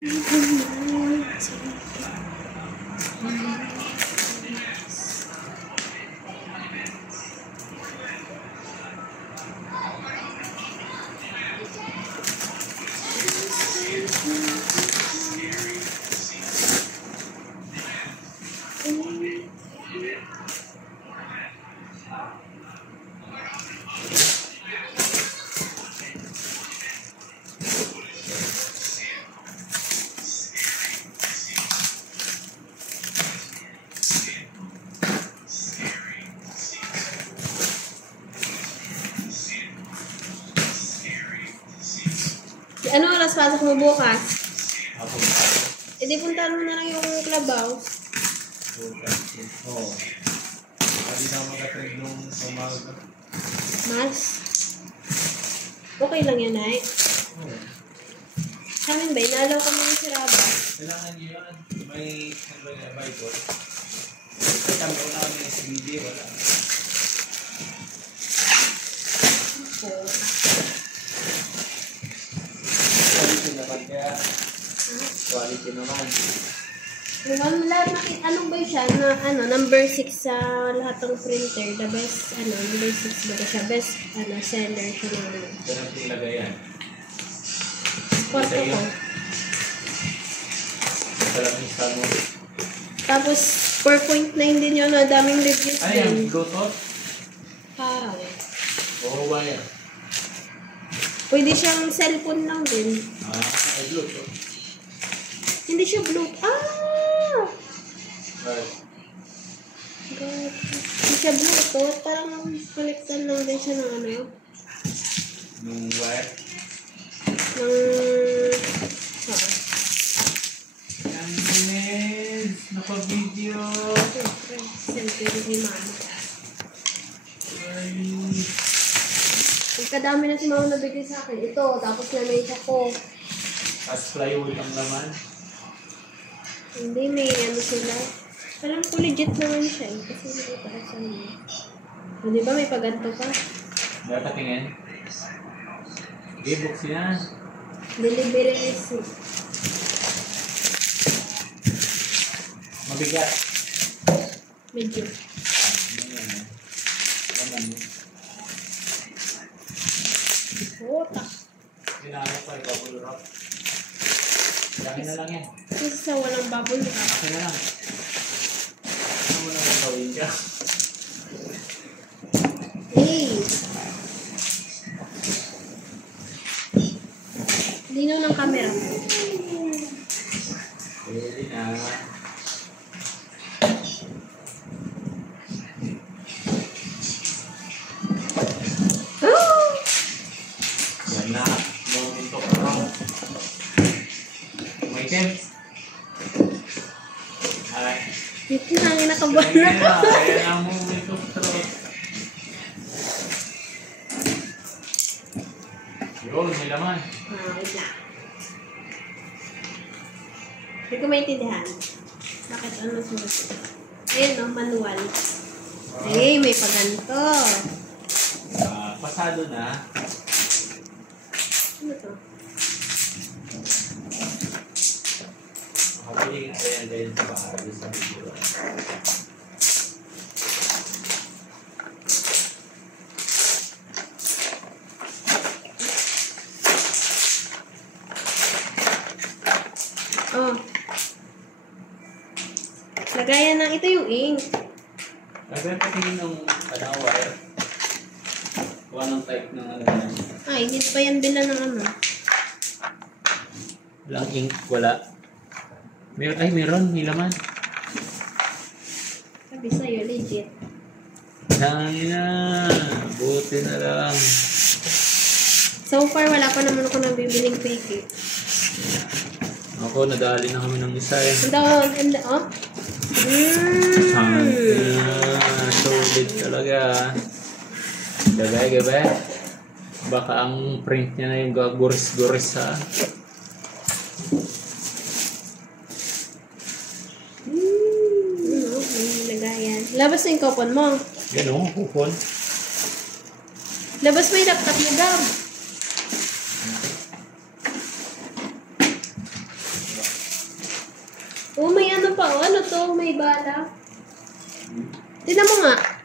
Ano oras pasok mo bukas? E di puntahan mo na lang yung clubhouse. Oo. Hindi na mag-attend nung umaga. Mas? Okay lang yan, ay? Oo. Sa amin ba? Inaalaw kami ng siraba. Kailangan nyo yan. May Bible. Ay, kami ko na kami SBD. Wala. Oo. Quality naman kaya. Quality naman. Ano ba siya? Na, number 6 sa lahat ng printer. The best, number 6 ba siya? Best, seller siya naman. Ganun yung lagay yan. Kwarto ko. Sarap yung saan mo. Tapos, 4.9 din yun. Daming reviews Ano din. yan? Bluetooth? Parang. Oo, wire. Pwede siyang cellphone lang din. Ay Bluetooth. Hindi siya Bluetooth. Right. God. Hindi siya Bluetooth. Parang connectan lang din siya ng Nung wire? Yan, Inez. Naka-video. Siyempre, kay mama. Ay. Kadami na si mama nabigay sa akin. Ito, tapos na-mate ako. Tapos plywood ang laman. Hindi, may sila. Alam ko legit naman siya eh. Kasi nakita ko sa niya. O, di ba may paganto pa? Dapat tingin. Okay, buksin na. Delivery receipt. Mabigat. Medyo. Puta. Ginagawa pa, bubble wrap. Laki na lang yan. Kasi sa walang bubble wrap. Laki na lang. Ano mo naman gawin ka? Hey! Linaw ng camera. Pwede na. Yan na. Moment of round. May item. Alright. Dito na nga nakabuhan Kaya na. na. Kaya na moment of truth. Yun, may laman. Wait lang. Hindi ko maintindihan. Bakit ano sumunod? Ayun, manual. Ay, may paganto. Pasado na. Ano to? Makapili nga rin sa bahay sa video. Oh. Lagayan ng ito yung ink. Nagpapatingin ng wire. Kuha ng type ng yan. Ay, hindi pa yan bila ng Walang ink, wala. Meron, may laman. Sabi sa'yo, legit. Dami na. Buti na lang. So far, wala pa naman ako nabibiling fake eh. Ako, nadali na kami ng isa eh. Oh? Solid talaga. Gabay. Baka ang print niya na yung guris-guris ha. May lagayan. Labas na yung coupon mo. Yan o, coupon. Labas mo yung laptop mo, Gab. Meron pa, oh. Ano to? May bala. Tignan mo nga.